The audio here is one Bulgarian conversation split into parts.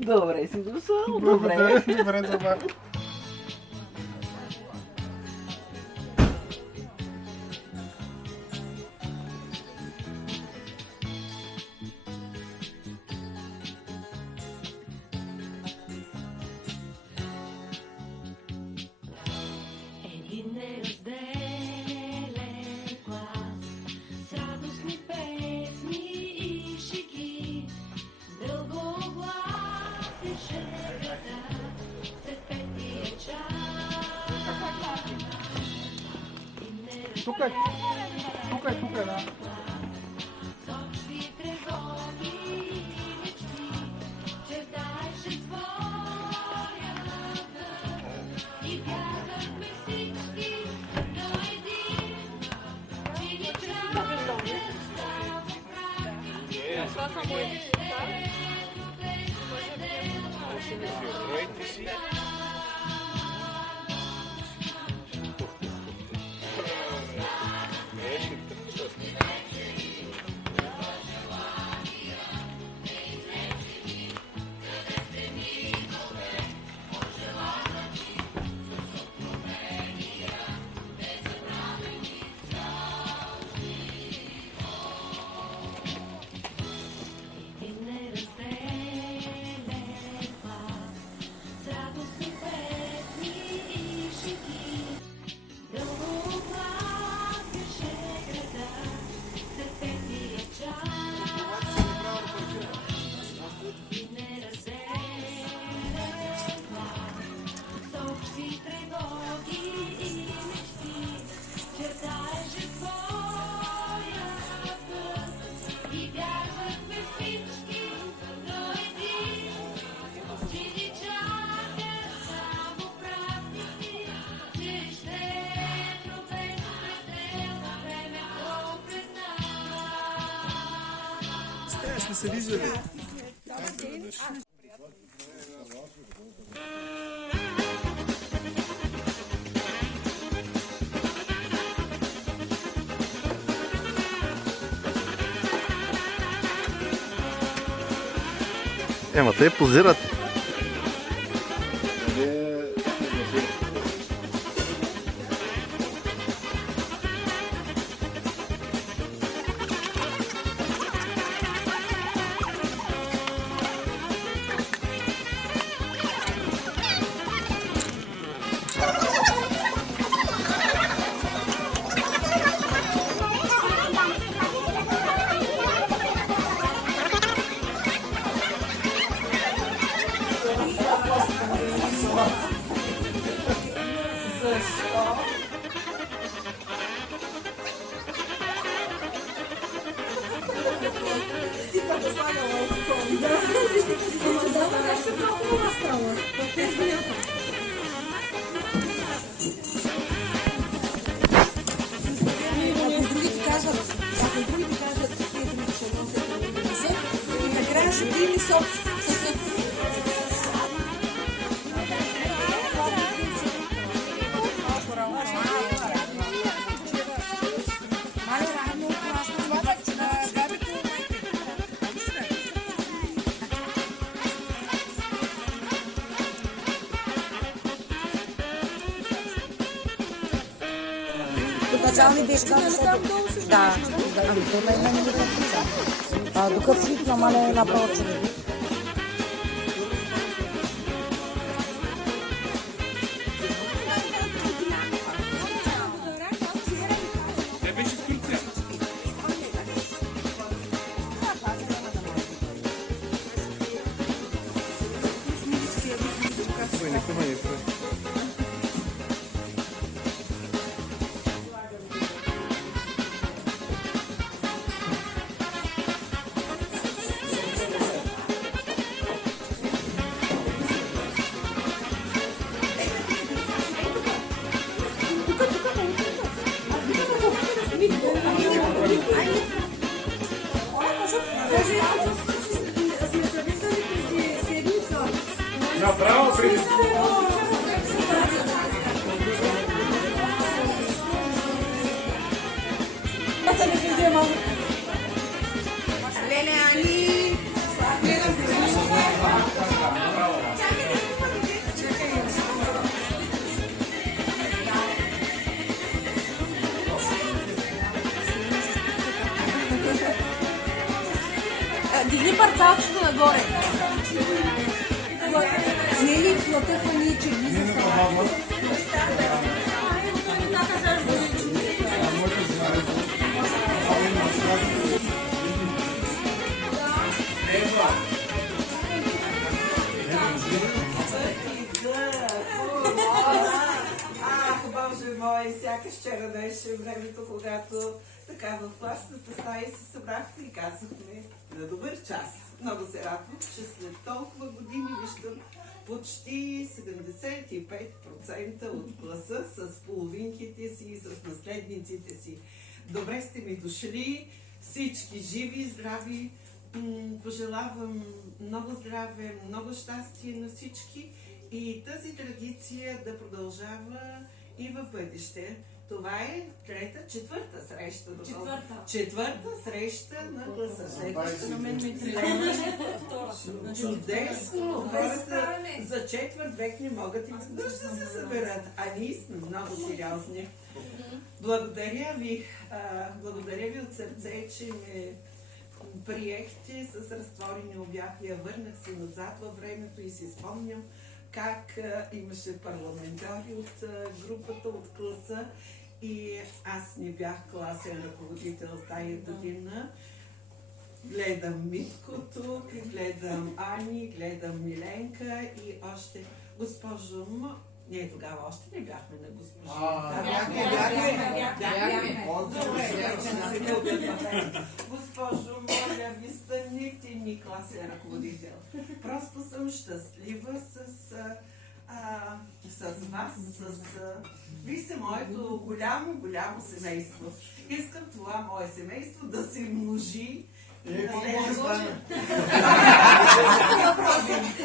Добре си дошъл, Благодаря, добре. добре забавя. Един неразделен глас, с радостни песни и шеги, дълго гласеше града, след петия час. Тук е, да. Сочи тревоги и мечти, чертаеше своя път и бягахме всички до един, че ни чакаше само практики. Това са моите един неразделен глас, с радостни песни и шеги, дълго гласеше града, след петия час. Един неразделен глас, сочи тревоги и мечти, чертаеше своя път и вярвахме всички до един, че ни чакат само празници, че щедро безпределно времето пред нас. С тея сме се виждали. Ема те позират. Начални беше да, ами то на мен не го писа. Докато свикна, мале направо човек. Направо преди. Леле, Ани! парцалчето нагоре. Не ли платъка ни, че влиза сега? Боже мой, сякаш вчера беше времето, когато така в класната стая се събрахте и казахме на добър час. Много се радвам, че след толкова години виждам почти 75% от класа с половинките си и с наследниците си. Добре сте ми дошли, всички живи и здрави. Пожелавам много здраве, много щастие на всички и тази традиция да продължава и в бъдеще. Това е четвърта среща. Четвърта среща на гласа. Следващата на мен ми трябва. Чудесно! Хората за четвърт век не могат и да се съберат. А ние сме много сериозни. Благодаря ви от сърце, че ме приехте с разтворени обятия. Върнах се назад във времето и си спомням как имаше парламентари от групата, от класа и аз не бях класен ръководител тая година. Гледам Митко тук, гледам Ани, гледам Миленка и още госпожо Не, тогава още не бяхме на госпожа. Бяхме. Госпожо, моля ви, станете ми класен ръководител. Просто съм щастлива с вас, вие сте моето голямо семейство. Искам това мое семейство да се множи.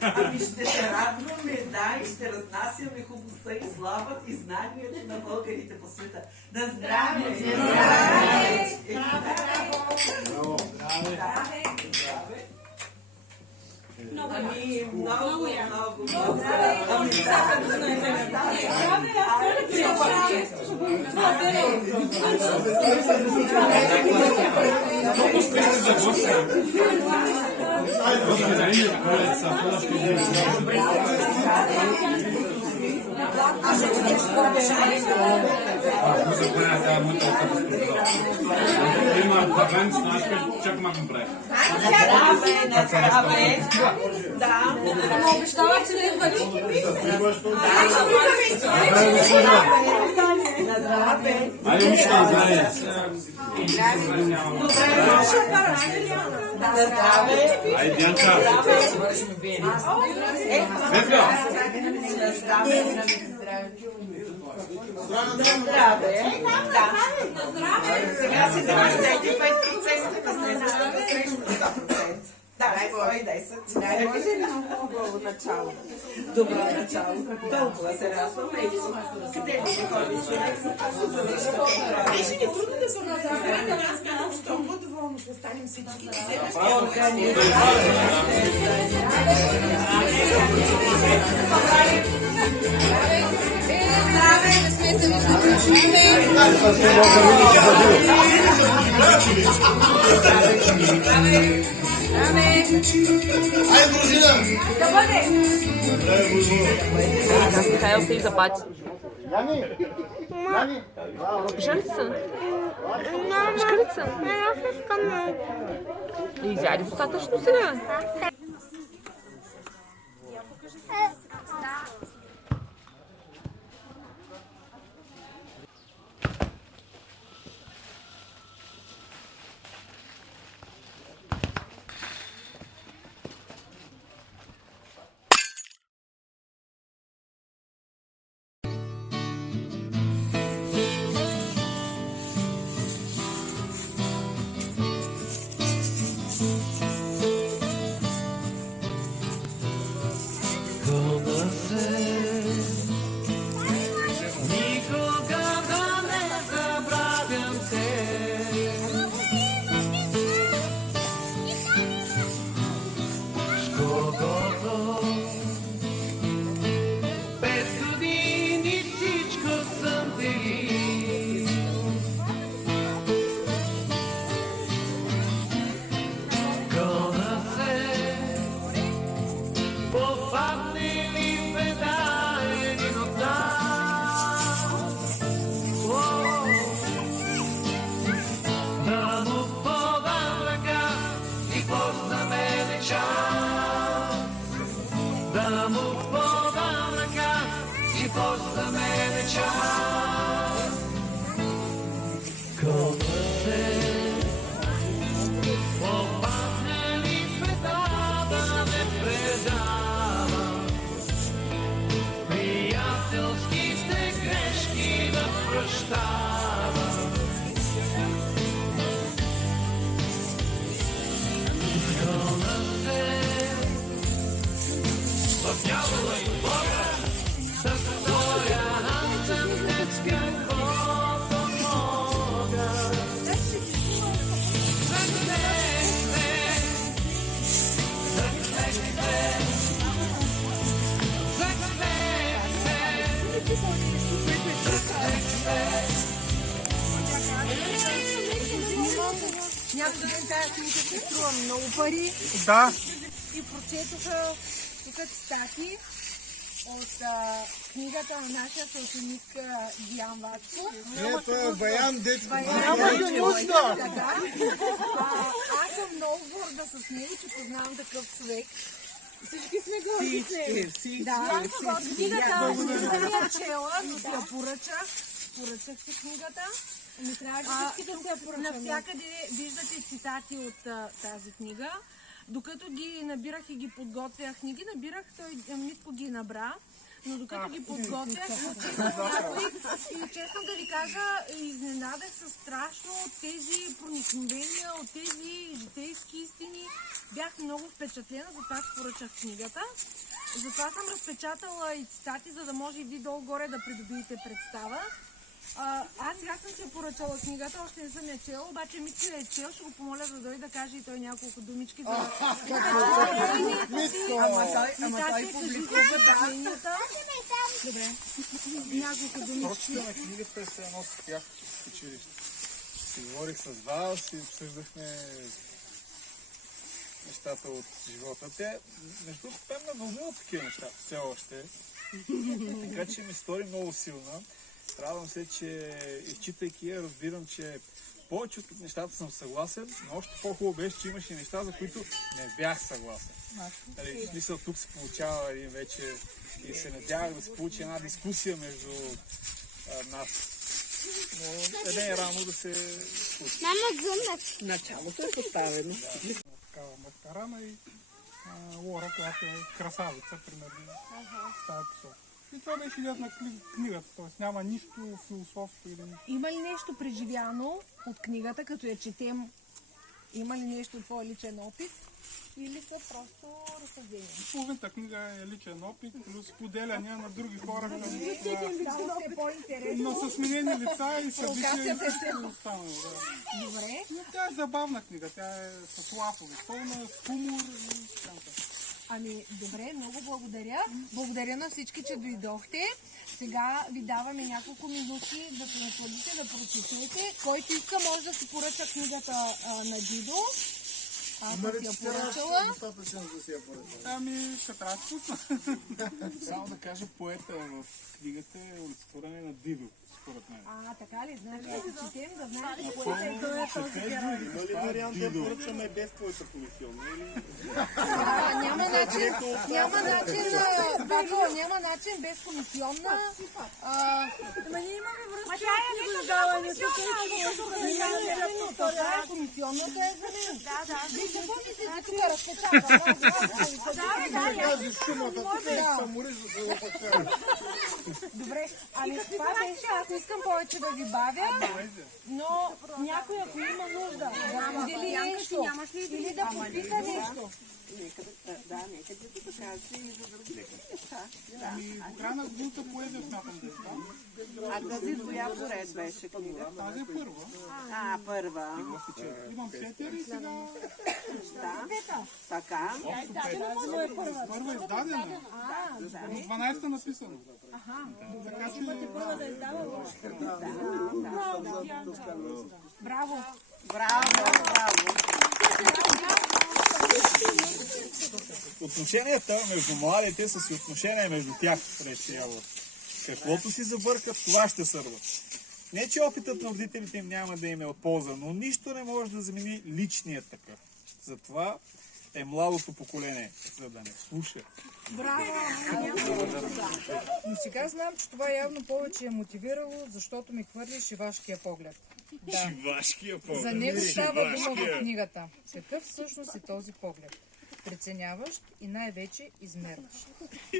Ами ще се радваме, да, и ще разнасяме хубостта и славата и знанието на българите по света. На здраве! Ами, много. Чак махам прави. Да. Но обещава, че не идват. Айде, нищо не знае. Айде, Янка. Сега си 95% на следващата среща 100%. Да, 110. Хубаво начало. Добро начало. Толкова се радваме. Къде ли не ходиш? Беше ни трудно да се организираме. Аз казвам, че толкова доволно ще останем всички. Ай, дружина! Да бъде! Михаил стои за пати. Яни! Яни! Жълца. Шкрица. Изяди достатъчно сега. Quand on a fait да му подам ръка и после мене чак. Кълъпе, попадне ли в беда да не предава, приятелските грешки да прощава. Кълъпе, в дявола и Бога, да сторя аз съм днес каквото мога. Някой ден тази книга се струва много пари. Да. И прочетоха тук цитати от книгата на нашия съученик Диан Вачко. Ето е Баян, дечко. Няма нужда. Аз съм много горда с него, че познавам такъв човек. Всички сме горди с него. Да, книгата не съм я чела, но си я поръчах. Поръчах си книгата. Не трябваше всички да се я поръчам. Навсякъде виждате цитати от тази книга. Докато ги набирах и ги подготвях, не ги набирах, той Митко ги набра, но докато ги подготвях, и честно да ви кажа, изненадах се страшно от тези проникновения, от тези житейски истини. Бях много впечатлена, затова си поръчах книгата. Затова съм разпечатала и цитати, за да може и ви долу-горе да придобиете представа. Аз сега съм си поръчала книгата, още не съм я чела, обаче Митко я е чел, ще го помоля да дойде да каже и той няколко думички за... Ама той публикува, да. Добре, няколко думички. Точно на книгата е се едно с тях в училище. Си говорих с вас и обсъждахме нещата от живота. Те, между другото, ме вълнуват такива неща все още. Така че ми стори много силна. Радвам се, че изчитайки я, разбирам, че повече от нещата съм съгласен, но още по-хубаво беше, че имаше неща, за които не бях съгласен. В смисъл, тук се получава един вече и се надявах да се получи една дискусия между нас. Но не е рано да се случи. Началото е поставено. Такава маскарана и Лора, която е красавица, примерно, в тази посока. И това беше идеята на книгата, т.е. няма нищо философско или нищо. Има ли нещо преживяно от книгата, като я четем? Има ли нещо от твой личен опит? Или са просто разсъждения? Половината книга е личен опит, плюс споделяния на други хора. Но с сменени лица и събития и всичко останало. Да. Добре. Но тя е забавна книга, тя е с лафове, пълна с хумор и така. Ами, добре, много благодаря. Благодаря на всички, че дойдохте. Сега ви даваме няколко минути да се насладите, да прочетете. Който иска, може да си поръча книгата на Дидо. Аз съм си я поръчала. Ами, ще трябва да пусна. Само да кажа, поета в книгата е олицетворение на Дидо, според мен. Така ли? Значи да се четем, да знаем, че поета и той е този герой. Има ли вариант да поръчаме без твоята комисионна? Няма начин, Бабо, няма начин без комисионна. Ама ние имаме връзка. Тя е комисионната е за мен. Да. Вие какво мислите, тук разпечатам? Добре, ами това беше, аз не искам повече да ви бавя, но някой, ако има нужда да сподели нещо или да подписа нещо. Нека да ти покаже и за други неща. Ами, до края на годината поезия смятам да издам. А тази коя поред беше книга? Тази е първа. Първа. Имам 4 и сега... Да. Така. Първа е издадена. Но 12-та написана. Така че... Браво! Отношенията между младите са си отношения между тях, рече Явор. Каквото си забъркат, това ще сърват. Не, че опитът на родителите им няма да им е от полза, но нищо не може да замени личният такъв. Затова е младото поколение, за да не слуша. Но сега знам, че това явно повече е мотивирало, защото ми хвърли шивашкия поглед. Да. Шивашкия поглед. За него става дума в книгата. Какъв всъщност е този поглед? Преценяващ и най-вече измерващ.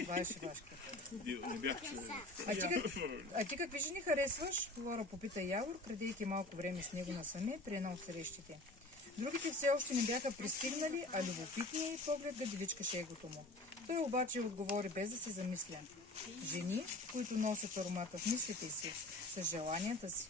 Това е шивашкия поглед. Не бях чул. А ти какви жени харесваш? Лора попита Явор, крадейки малко време с него насаме при една от срещите. Другите все още не бяха пристигнали, а любопитният и поглед га девичкаше егото му. Той обаче отговори без да се замисля. Жени, които носят аромата в мислите си, с желанията си.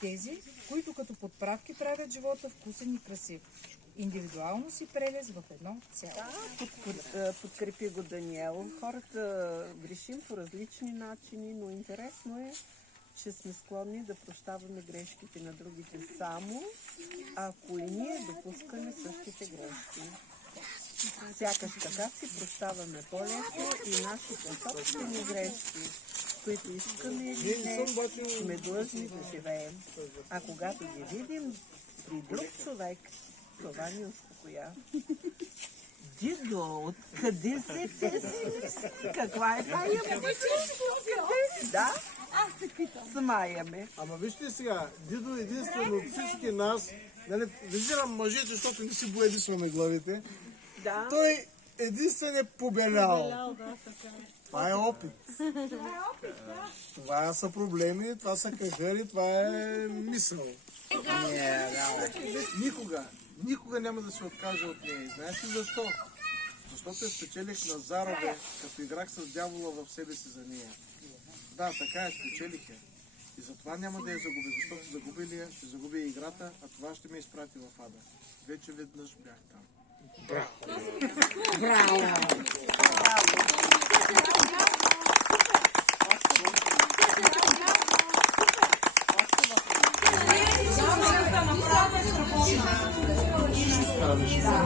Тези, които като подправки правят живота вкусен и красив. Индивидуалност и прелест в едно цяло. Подкрепи го Даниел. Хората грешим по различни начини, но интересно е, че сме склонни да прощаваме грешките на другите само, ако и ние допускаме същите грешки. Сякаш така си прощаваме по-лесно и нашите собствени грешки, които искаме или не, сме длъжни да живеем. А когато ги видим при друг човек, това ни успокоя. Дидо, откъде се тези мисли? Каква е тая мисли? Да? Аз те питам. Смаяме. Ама вижте сега, Дидо единствено от всички нас, нали, визирам мъжете, защото не си боядисваме главите, Да. той единствен е побелял. Това е опит. Това са проблеми, това са кафери, това е мисъл. Никога няма да се откаже от нея. Знаеш ли защо? Защото я спечелих на Зарове, като играх с дявола в себе си за нея. Да, така е, спечелих я. И затова няма да я загубя, защото загуби ли я, ще загуби и играта, а това ще ме изпрати в ада. Вече веднъж бях там.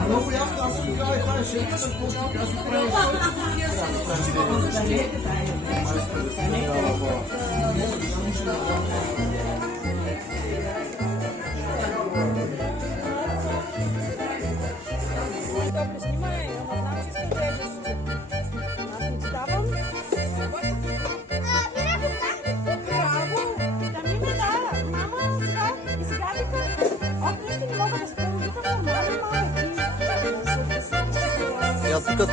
Много ясно, аз съм тогава и това е шеф, аз го правя.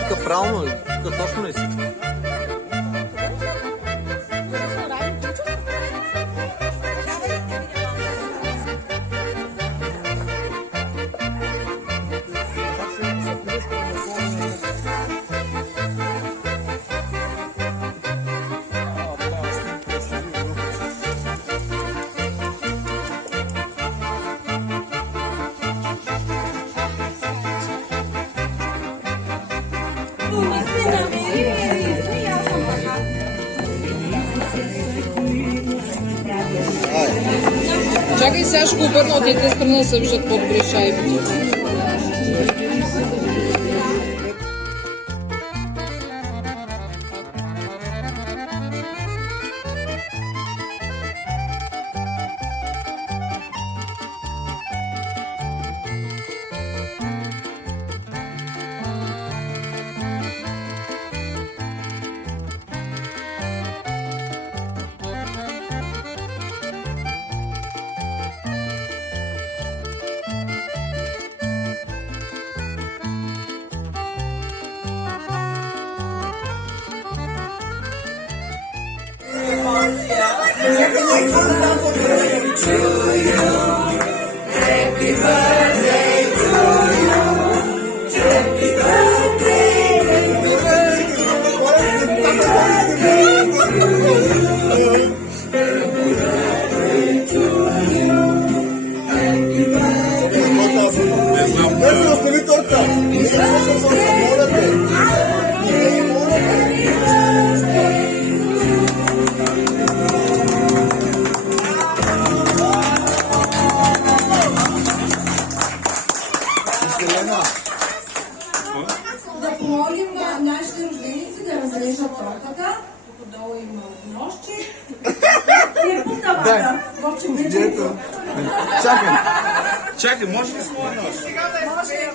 Тук правилно ли? Тук точно ли всичко? Чакай, сега ще го обърна от едната страна да се виждат по-добре шайбите. Да помолим нашите рожденици да разрежат тортата. Тук долу има нощче. И по тавата. В чебречето. Чакай, може ли с моя нож? Може.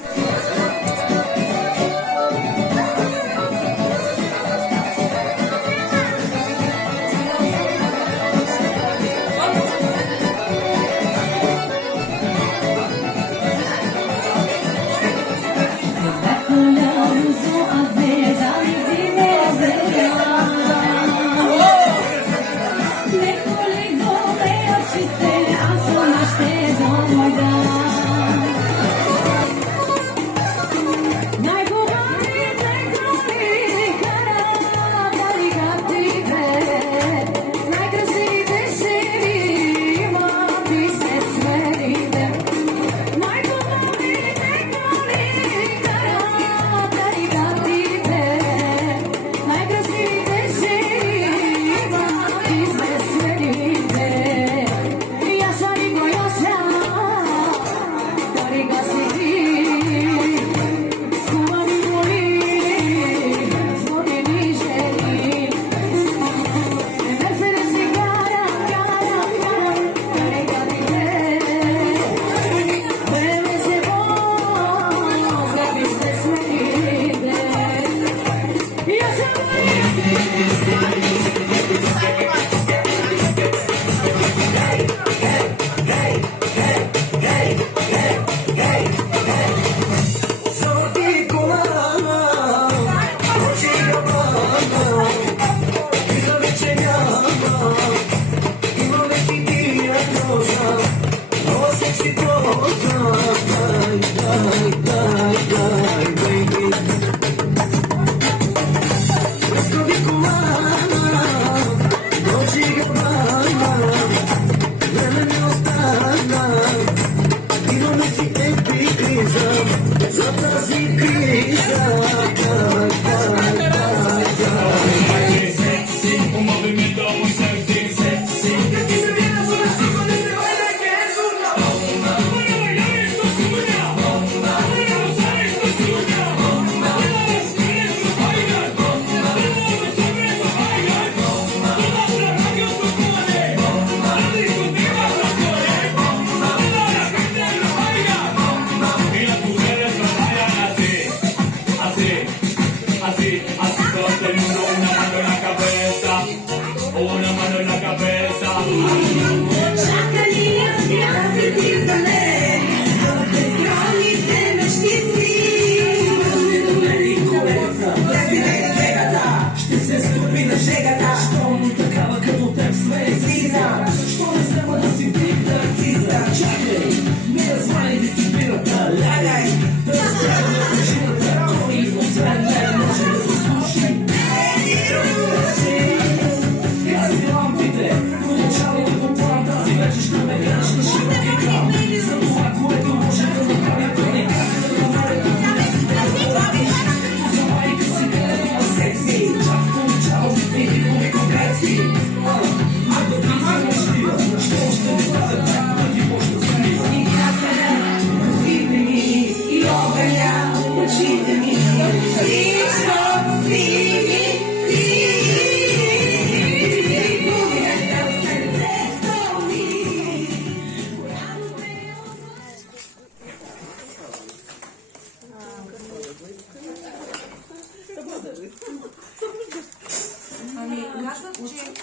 Ами, казах, че...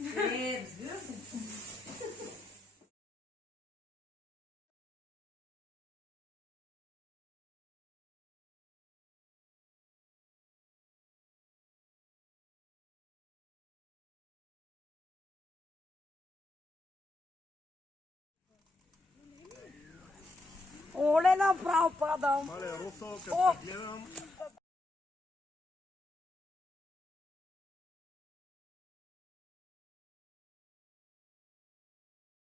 Разбира се. Оле, направо падам. Мале, Русо, като гледам,